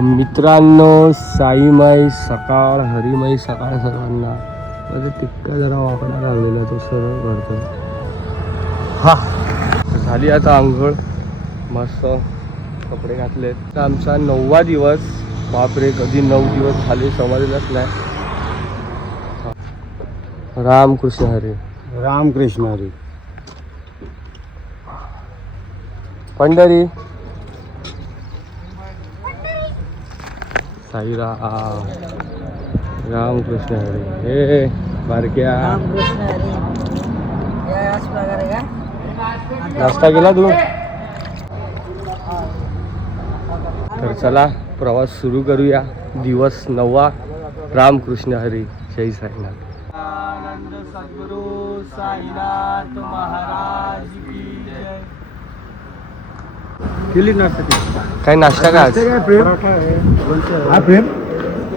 मित्रांनो साईमाई सकाळ हरिमाई सकाळ सर्वांना. माझा टिक्का जरा वाकडा लागलेला तो सरळ करतो. हा. झाली आता आंघोळ. मस्त कपडे घातले तर आमचा नववा दिवस. बापरे कधी नऊ दिवस झाले समजलंच नाही. रामकृष्ण हरी. रामकृष्ण हरी. पंढरी. साईराम रामकृष्ण हरी. हे बारक्या. रामकृष्ण हरी. याच प्रकारे का? नाश्ता केला तू? तर चला प्रवास सुरू करूया. दिवस नववा रामकृष्ण हरी जय साईनाथ. आनंद सद्गुरु साईनाथ महाराज. केली नाश्ता काय नाश्ता आज? काय प्रेम? पराठा आहे लोणचं हा प्रेम?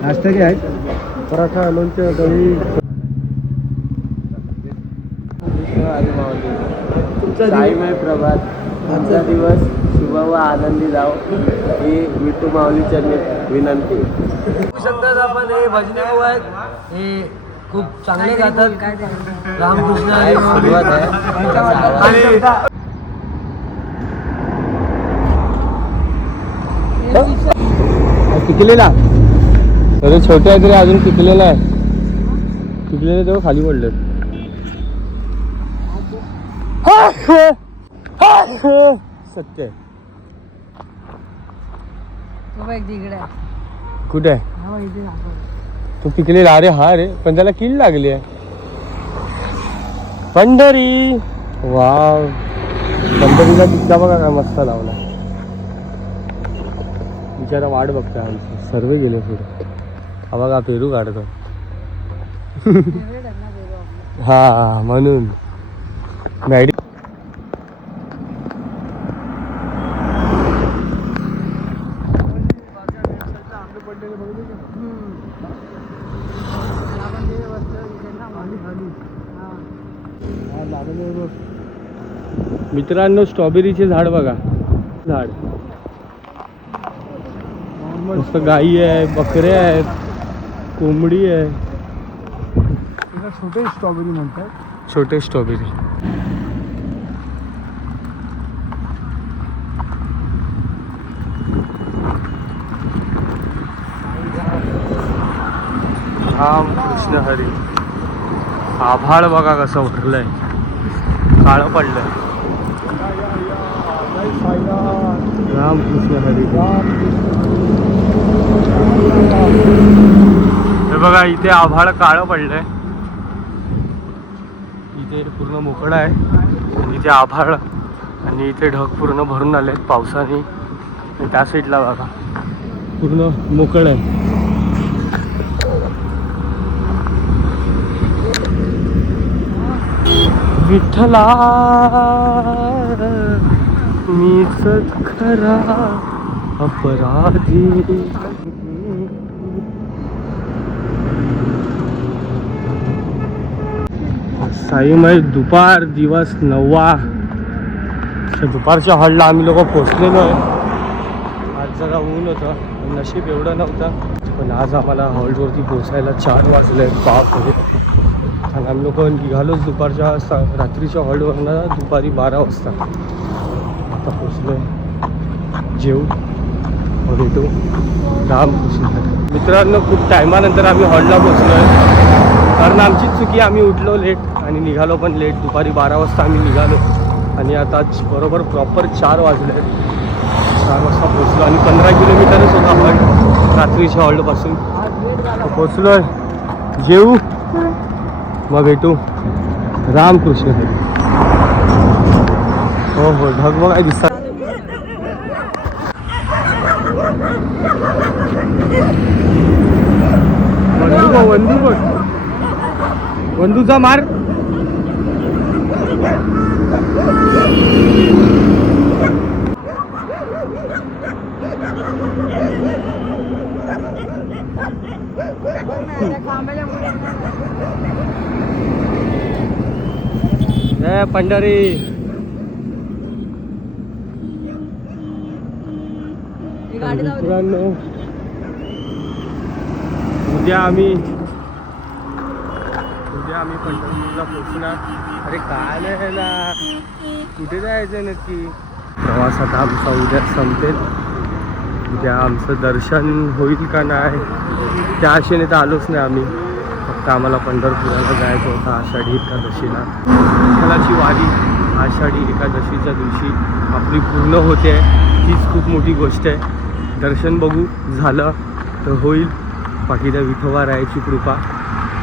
नाश्ता काय आहे पराठा लोणचं दही. साईमय प्रभात. दिवस शुभ व आनंदी जाव ही विठू माऊलीच्या विनंती. शकतात आपण हे भजने भाऊ आहेत. हे खूप चांगले गातात. रामकृष्ण सुरुवात आहे. पिकलेला. अरे छोटे आहे तरी अजून पिकलेला आहे. पिकलेले तेव्हा खाली पडले सत्य. कुठे हा. तो पिकलेला अरे हा रे पण त्याला किल लागली आहे. पंढरी. वाव. पंढरीला टिक्का बघा काय मस्त लावला. बिचारा वाट बघतोय आमची सर्व गेले पुढे हा बघा पेरू काढतो. हा म्हणून मॅडी. मित्रांनो स्ट्रॉबेरीचे झाड बघा झाड मस्त गाई है बकरे कोंबडी आहे त्याला छोटे स्ट्रॉबेरी म्हणतात. छोटे स्ट्रॉबेरी। राम कृष्ण हरी। आभाळ बघा कसं भरलंय काळं पडलंय. राम कृष्ण हरी। हे बघा इथे आभाळ काळं पडलंय. इथे पूर्ण मोकळं आहे. इथे आभाळ आणि इथे ढग पूर्ण भरून आले आहेत पावसाने त्या साईडला बघा. पूर्ण मोकळं आहे. विठ्ठला मीच खरा अपराधी. साईमय दुपार दिवस नववा. दुपारच्या हॉलला आम्ही लोक पोचलेलो आहे. आज जरा ऊन होतं नशीब एवढं नव्हतं. पण आज आम्हाला हॉलवरती पोचायला चार वाजले बाप आणि आम्ही लोक निघालोच दुपारच्या सा- रात्रीच्या हॉलवरनं दुपारी बारा वाजता. आता पोचलो जेऊ. भेटू. राम पोचलो मित्रांनो खूप टायमानंतर आम्ही हॉलला पोचलो आहे कारण आमचीच चुकी आम्ही उठलो लेट आणि निघालो पण लेट दुपारी बारा वाजता आम्ही निघालो. आणि आता बरोबर प्रॉपर चार वाजले चार वाजता पोचलो आणि पंधरा किलोमीटरच होतो आपण रात्रीच्या हॉल्डपासून पोचलो आहे जेऊ. मग भेटू. रामकृष्ण हो हो ढग आहे दिसतात वंदू बघ वंदू बघ वंदूचा मार जय पंढरी. मित्रांनो उद्या आम्ही उद्या आम्ही पंढरपूरला पोचणार. अरे काय नाही ना. कुठे जायचं नक्की? प्रवास आता आमचा उद्या संपेल. उद्या आमचं दर्शन होईल का नाही त्या आशेने तर आलोच नाही आम्ही. फक्त आम्हाला पंढरपुराला जायचं होतं आषाढी एकादशीला. विठ्ठलाची वारी आषाढी एकादशीच्या दिवशी आपली पूर्ण होते. तीच खूप मोठी गोष्ट आहे. दर्शन बघू झालं तर होईल. बाकी त्या विठोबा रायाची कृपा.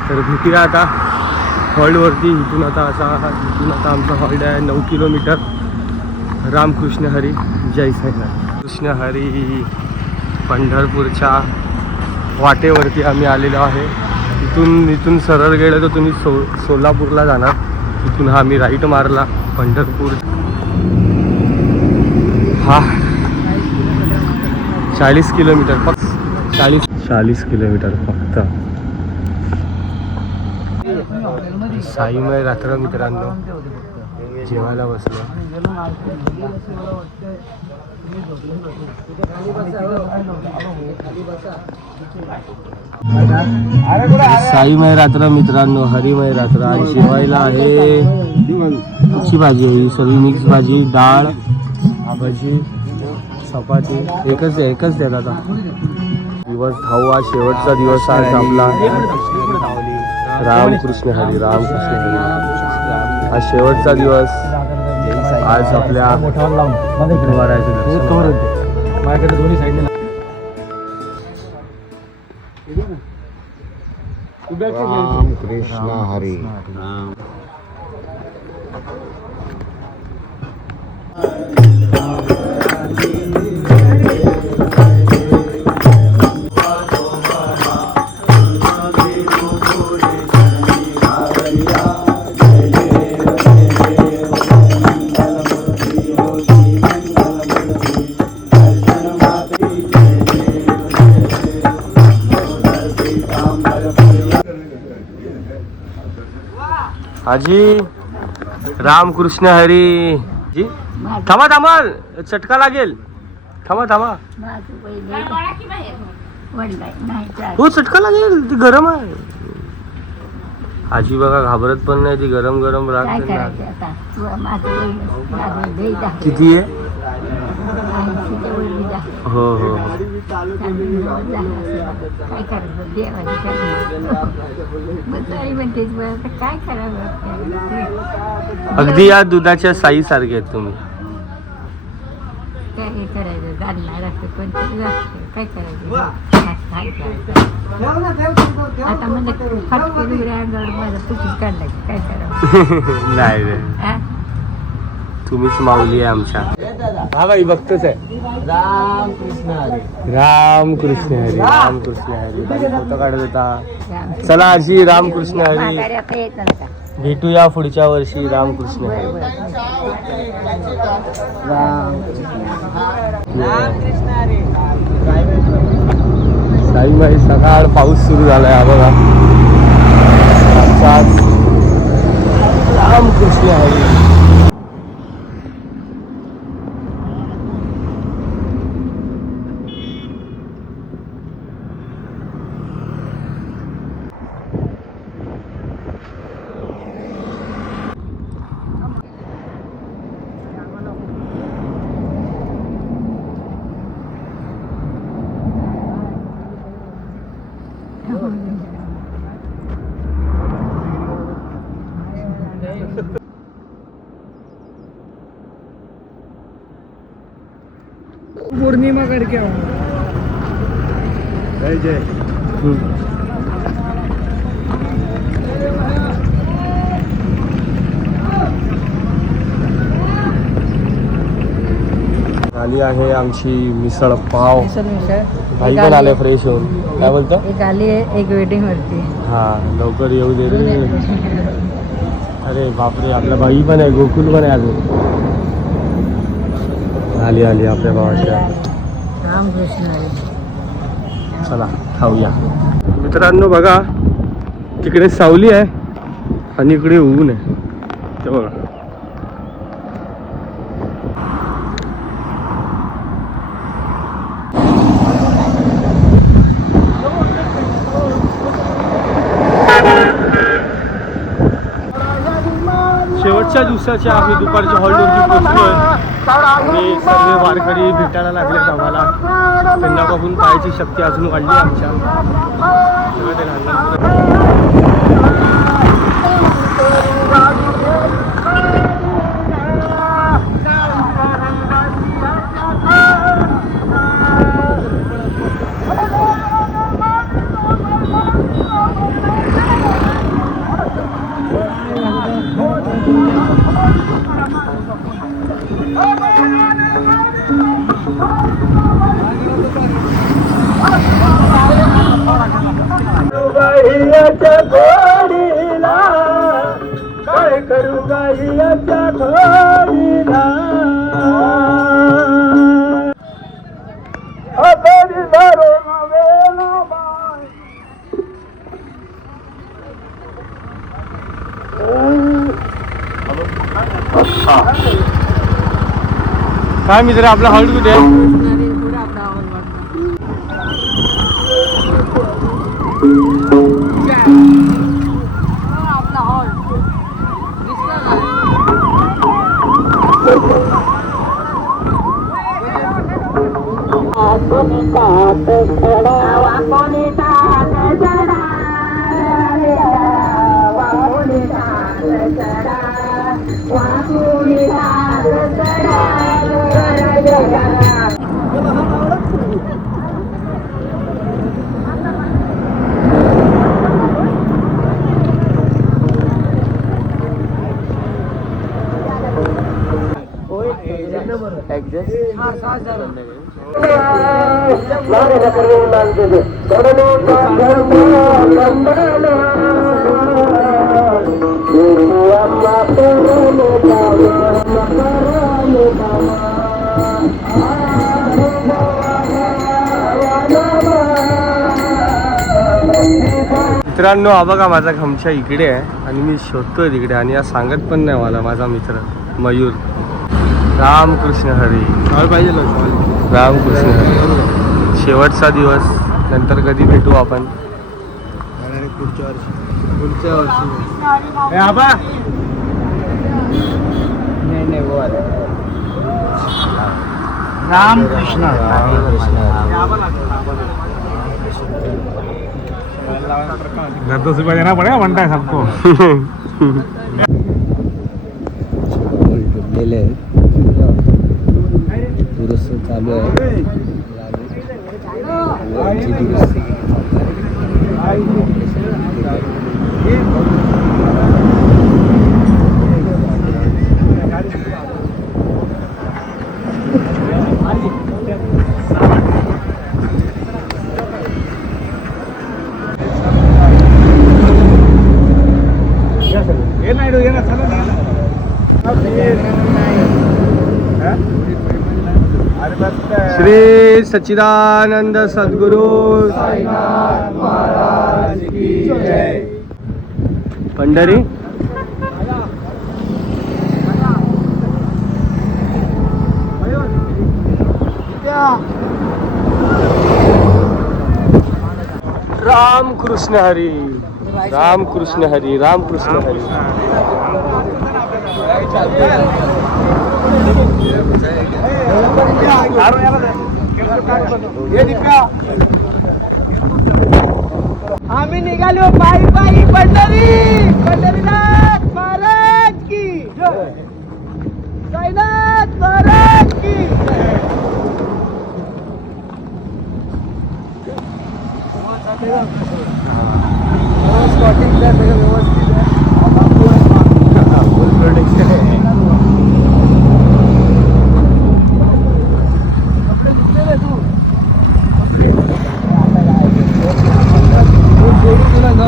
तर भेटूया आता. हॉल्डवरती इथून आता असा इथून आता आमचा हॉल्ड आहे नऊ किलोमीटर. रामकृष्ण हरी जय साईनाथ. कृष्ण हरी पंढरपूरच्या वाटेवरती आम्ही आलेलो आहे. इथून इथून सरळ गेलं तर तुम्ही सो सोलापूरला जाणार. इथून हा आम्ही राईट मारला पंढरपूर. हा. चाळीस किलोमीटर फक्त. चाळीस चाळीस किलोमीटर फक्त. साईमय रात्र मित्रांनो. जेवायला बसलो. साईमय रात्र मित्रांनो हरिमय रात्र. आणि जेवायला आहे. कशी भाजी होई सगळी मिक्स भाजी डाळ भजी चपाती. एकच एकच द्या आता दिवस दहावा शेवटचा दिवस आज आपला. रामकृष्ण हरी रामकृष्ण हरी. आज शेवटचा दिवस. आज आपल्या. माझ्याकडे दोन्ही साईडने राम कृष्ण हरी. आजी रामकृष्ण हरी. जी? थांबा थांबा. चटका लागेल. थांबा थांबा. हो चटका लागेल. ती गरम आहे. आजी बघा घाबरत पण नाही. ती गरम गरम राहते. किती आहे ऐंशीच्या वर मी झालं. हो हो. काय करायचं म्हणते करावं अगदी या दुधाच्या साई सारखे आहेत तुम्ही काय हे करायचं जाणणार असतं पण तरी असतं. काय करायचं? आता म्हणजे फटके अंगावर माझं पुसून काढलाय काय करावं नाही? तुम्हीच माऊली आहे आमच्या. हा बाई बघतोच आहे. राम कृष्ण हरी. राम कृष्ण हरी. राम कृष्ण हरी फोटो काढत होता. राम- चला आजी हरी. माघारी आता येत नका भेटूया पुढच्या वर्षी रामकृष्ण हरी. साई माई सकाळ पाऊस सुरू झालाय हा बघा. आमचा रामकृष्ण हरी पौर्णिमा करके आओ जय जय आली आहे आमची मिसळ पाव. भाई पण आले. फ्रेश होऊन. काय बोलतो? एक आली आहे एक वेटिंग वरती. हा लवकर येऊ दे रे. अरे बापरे आपला बाई पण आहे गोकुल पण आहे अजून. आली आली आपल्या भावाच्या. चला खाऊया. मित्रांनो बघा तिकडे सावली आहे आणि इकडे ऊन आहे. ते बघा. शेवटच्या आम्ही दुपारच्या हॉलवरती पोचलो आणि सर्व वारकरी भेटायला लागलेत आम्हाला. त्यांना बघून पाहायची शक्ती अजून वाढली आमच्या. काय मित्र आपला हॉल्ट कुठे मित्रांनो हा बघा माझा गमछा इकडे आहे आणि मी शोधतोय तिकडे आणि या सांगत पण नाही मला माझा मित्र मयूर. रामकृष्ण हरी. पाहिजे रामकृष्ण हरी. शेवटचा दिवस नंतर कधी भेटू आपण? पुढच्या वर्षी. पुढच्या वर्षी. ए, आबा! रामकृष्ण घर दस रुपया देना पड़ेगा वन टाइम सबको. दुरुस्त चालू आहे आमची दुरुस्ती. ये नाही ये ना चला ना श्री सच्चिदानंद सद्गुरु। पंढरी? राम कृष्ण हरी राम कृष्ण हरी। राम कृष्ण हरी। आम्ही निघालो पायी पायी पंढरी! पंढरीनाथ महाराज की साईनाथ महाराज की स्पॉटिंग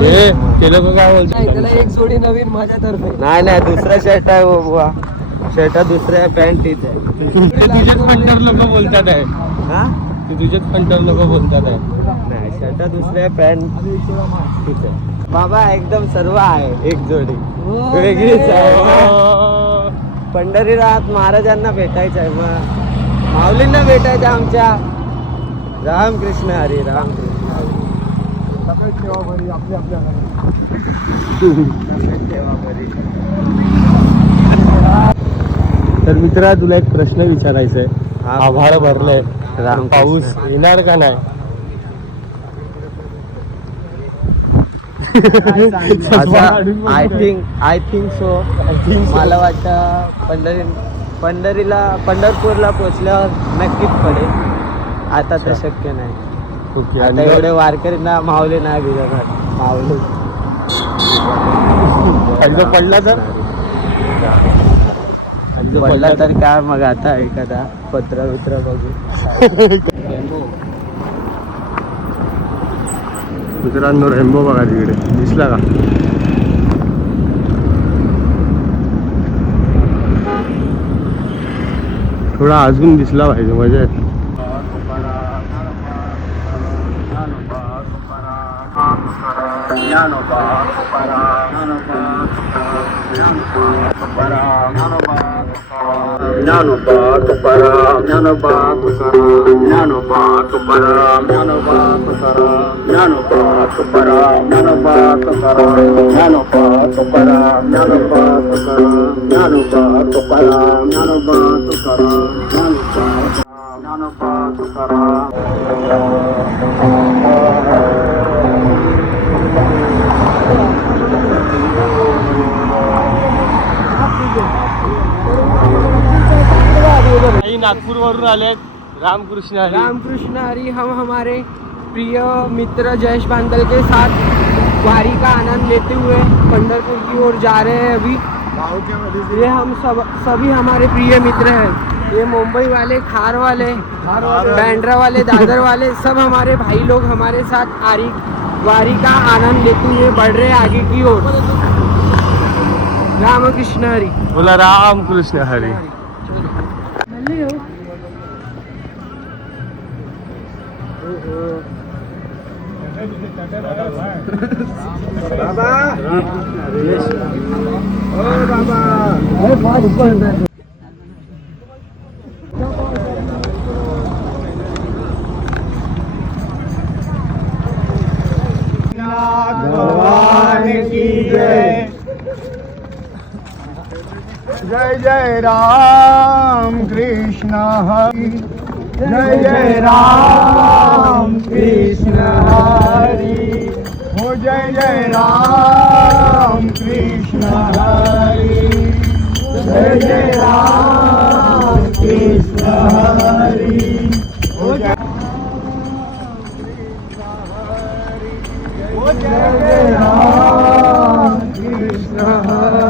ए, ते लोक काय बोलतात एक जोडी नवीन माझ्यातर्फे. नाही नाही दुसरा शर्ट आहे हो बुवा. शर्ट दुसऱ्या पॅन्ट तीच आहे. ते तुझेच पंटर लोक बोलतात आहे. हा? ते तुझेच पंटर लोक बोलतात आहे. नाही शर्ट दुसऱ्या पॅन्ट तीच आहे. बाबा एकदम सर्व आहे एक जोडी. वेगळीच आहे पंढरीनाथ महाराजांना भेटायचं आहे मग माऊलींना भेटायचं आहे आमच्या. रामकृष्ण हरी रामकृष्ण. आपल्या तर मित्रा तुला एक प्रश्न विचारायचा आहे. आभाळ भरलंय. रामकृष्ण. पाऊस येणार का नाही? I think I think so मला वाटतं पंढरी पंढरीला पंढरपूरला पोचल्यावर नक्कीच पडेल. आता तर शक्य नाही. ओके आता आणि एवढे वारकरींना मावले नाही भिजवणार मावले आणि पडला तर? आणि पडला तर काय मग आता एखादा पत्र वित्र बघू. मित्रांनो रेनबो बघा तिकडे. दिसला का? थोडा अजून दिसला पाहिजे मजा येते. ஞானு பாத்து பரா ஞானு பாத்து கரா ஞானு பாத்து பரா ஞானு பாத்து கரா ஞானு பாத்து பரா ஞானு பாத்து கரா ஞானு பாத்து பரா ஞானு பாத்து கரா ஞானு பாத்து பரா ஞானு பாத்து கரா ஞானு பாத்து ஞானு பாத்து கரா काही नागपूर वरून आलेत. रामकृष्ण हरी. रामकृष्ण हरी हम हमारे प्रिय मित्र जयेश बांदल के साथ वारी का आनंद लेते हुए पंडरपुर की ओर जा रहे हैं अभी। ये हम सब सभी हमारे प्रिय मित्र हैं। ये मुंबई वाले खार वाले बैंड्रा वाले दादर वाले सब हमारे भाई लोग हमारे साथ आरी वारी का आनंद लेते हुए बढ़ रहे आगे की ओर। राम कृष्ण हरी। बोला Ram Ramakrishna Hari. Hali oh. Baba! Oh, Baba! Hey, Baba, Baba! जय जय राम कृष्ण हरि जय जय राम कृष्ण हरि। हो जय जय राम कृष्ण हरि। जय जय राम कृष्ण हरि। हो जय हो जय जय राम कृष्ण हरि।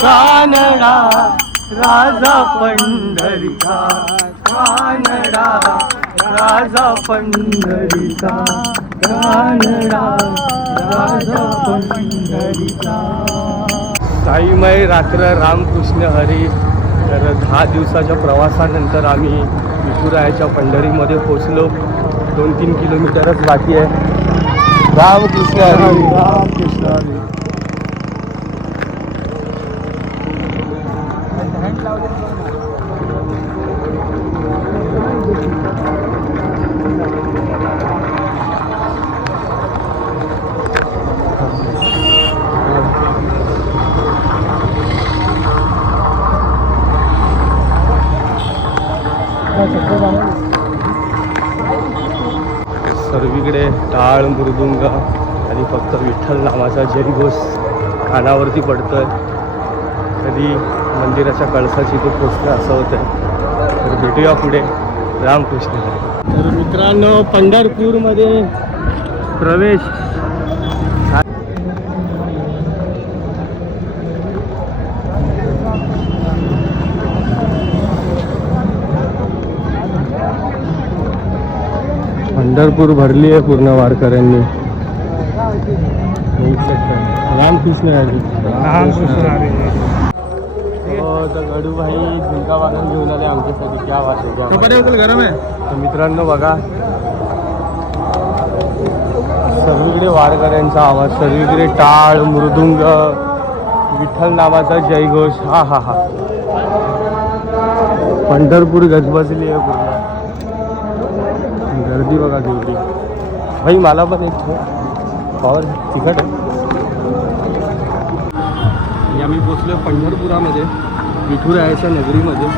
कानडा राजा पंढरीचा. कानडा राजा पंढरीचा. कानडा राजा पंढरीचा. साईमय रात्र रामकृष्ण हरी. तर दहा दिवसाच्या प्रवासानंतर आम्ही विठुरायाच्या पंढरीमध्ये पोचलो दोन तीन किलोमीटरच बाकी आहे. रामकृष्ण हरी. रामकृष्ण हरी. सर्वीकडे टाळ मृदुंग आणि फक्त विठ्ठल नावाचा जयघोष कानावरती पडतोय. कधी मंदिराच्या कळसाची तो पोचणं असं होतं तर भेटूया पुढे. रामकृष्ण तर मित्रांनो पंढरपूरमध्ये प्रवेश पंढरपूर भरली आहे पूर्ण वारकऱ्यांनी. रामकृष्ण हो गडूभाई झुणका बांधून घेऊन आले आमच्यासाठी. क्या वाट आहे, क्या वाट आहे. गरम आहे? तर मित्रांनो बघा. सर्वीकडे वारकऱ्यांचा आवाज सर्वीकडे टाळ मृदुंग विठ्ठल नामाचा जयघोष. हा हा हा. पंढरपूर गजबजली आहे गर्दी बघा केवढी भाई मला पण एक पावर तिखट आहे. आम्ही पोचलो पंढरपुरामध्ये विठुरायाच्या नगरीमध्ये.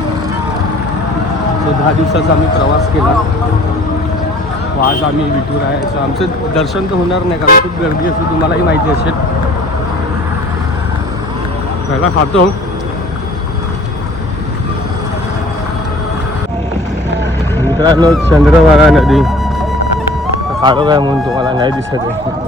तो दहा दिवसाचा आम्ही प्रवास केला. व आज आम्ही विठुरायाचं आमचं दर्शन तर होणार नाही कारण खूप गर्दी असते तुम्हालाही माहिती असेल. पहिला खातो. मित्रांनो चंद्रभागा नदी. काढो काय म्हणून तुम्हाला नाही दिसत आहे.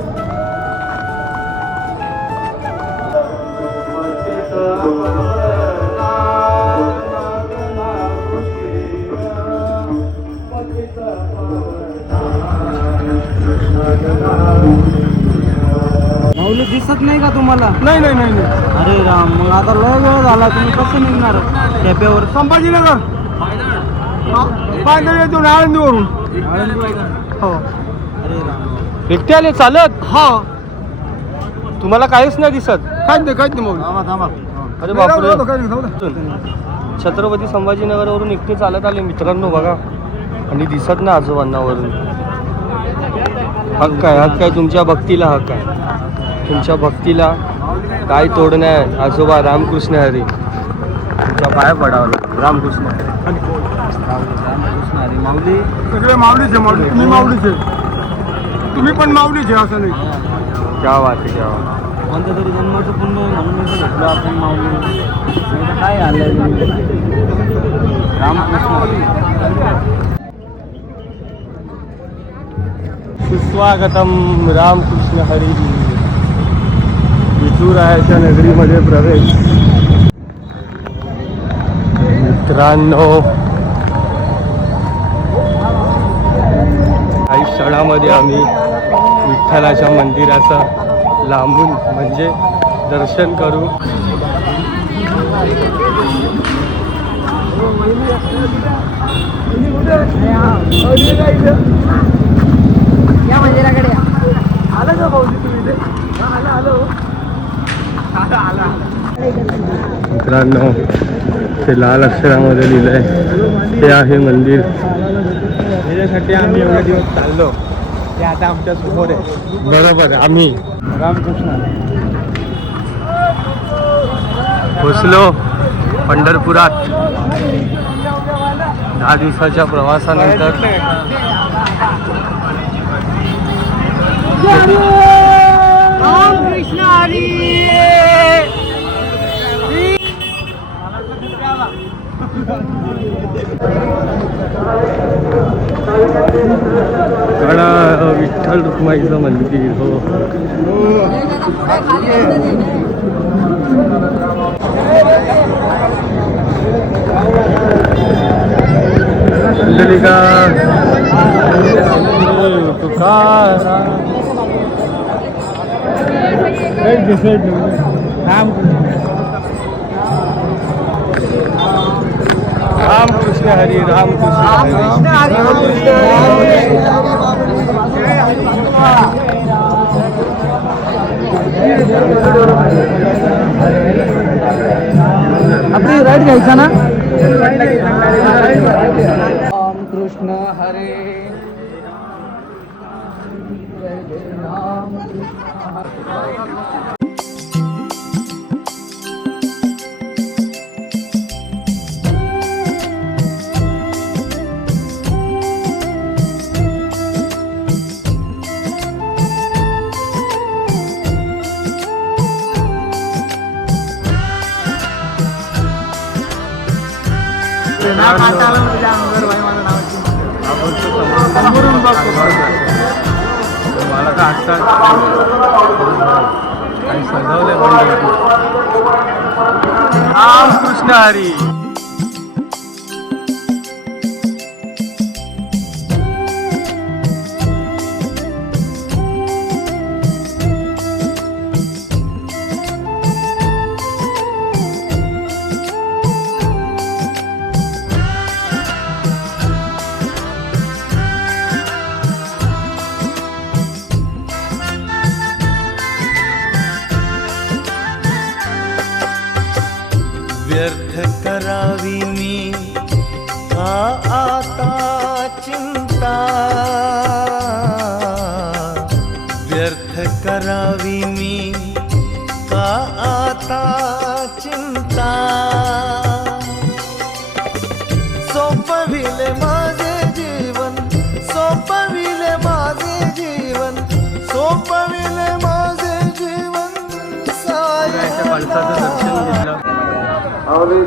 माऊली दिसत नाही का तुम्हाला? नाही नाही नाही नाही. अरे राम मग आता लय वेळ झाला तुम्ही कसं निघणार? खेप्यावर संभाजीनगर. पांढरे आळंदीवरून हो. चालत? हा. तुम्हाला काहीच नाही दिसत. काय नाही काय नाही मग अरे बापरे. छत्रपती संभाजीनगरवरून एकटे चालत आले मित्रांनो बघा. आणि दिसत ना आजोबांना वरून हक्क आहे हक्क आहे. तुमच्या भक्तीला हक्क आहे. तुमच्या भक्तीला काय तोड नाही. आजोबा रामकृष्ण हरी. तुमच्या पाया पडावं लागेल. रामकृष्ण हरी रामकृष्ण हरी. माऊली? सगळे माऊलीचे माऊली तुम्ही माऊलीचे. तुम्ही पण माऊलीचे असं नाही. क्या बात आहे क्या बात कोणत्या तरी जन्माचं पुण्य आहे म्हणून इथं भेटलो आपण माऊली. नाही तर काय आलं रामकृष्ण. हरी सुस्वागतम रामकृष्ण हरी. विठुरायाच्या नगरीमध्ये प्रवेश. मित्रांनो क्षणामध्ये आम्ही विठ्ठलाच्या मंदिराचं लांबून म्हणजे दर्शन करू. या मंदिराकडे या. मित्रांनो ते लाल अक्षरामध्ये लिहिलंय ते आहे मंदिर. त्याच्यासाठी आम्ही एवढे दिवस चाललो. ते आता आमच्यासमोर आहे. बरोबर आम्ही. रामकृष्ण. पोचलो पंढरपुरात. दहा दिवसाच्या प्रवासानंतर. रामकृष्ण हरी! 가라 위탈 도쿠마에서 만들기에서 알리가 가라 네, 네, 네. 다음 तुकाराम रामकृष्ण हरी रामकृष्ण हरी। आपली राईट घ्यायचा ना? रामकृष्ण हरे। समोरून मला तर आत्ता आणि राम कृष्ण हरी. व्यर्थ करावी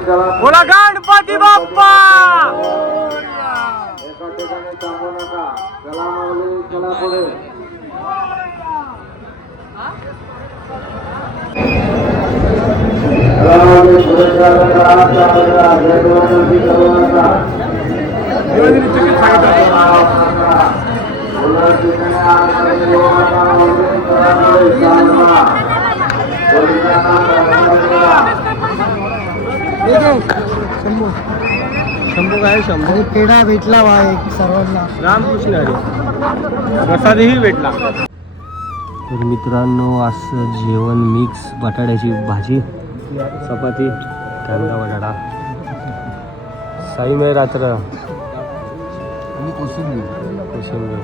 बोला गणपती बाप्पा! एका ठिकाणी थांबू नका. चला माऊली चला पुढे. चला माऊली पुढे पुढे, बोलवा. शंभू. काय शंभू पेढा भेटला बा एक सर्वांना. रामकृष्ण हरी. प्रसादही भेटला. तर मित्रांनो असं जेवण मिक्स बटाट्याची भाजी चपाती कांदा बटाटा. साईमय रात्र. कोशिंबीर.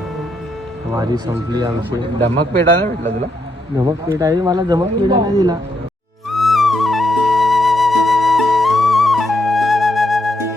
वारी संपली आमची. धमक पेढा नाही भेटला तुला? धमक पेठ आहे मला धमक पेढा नाही दिला.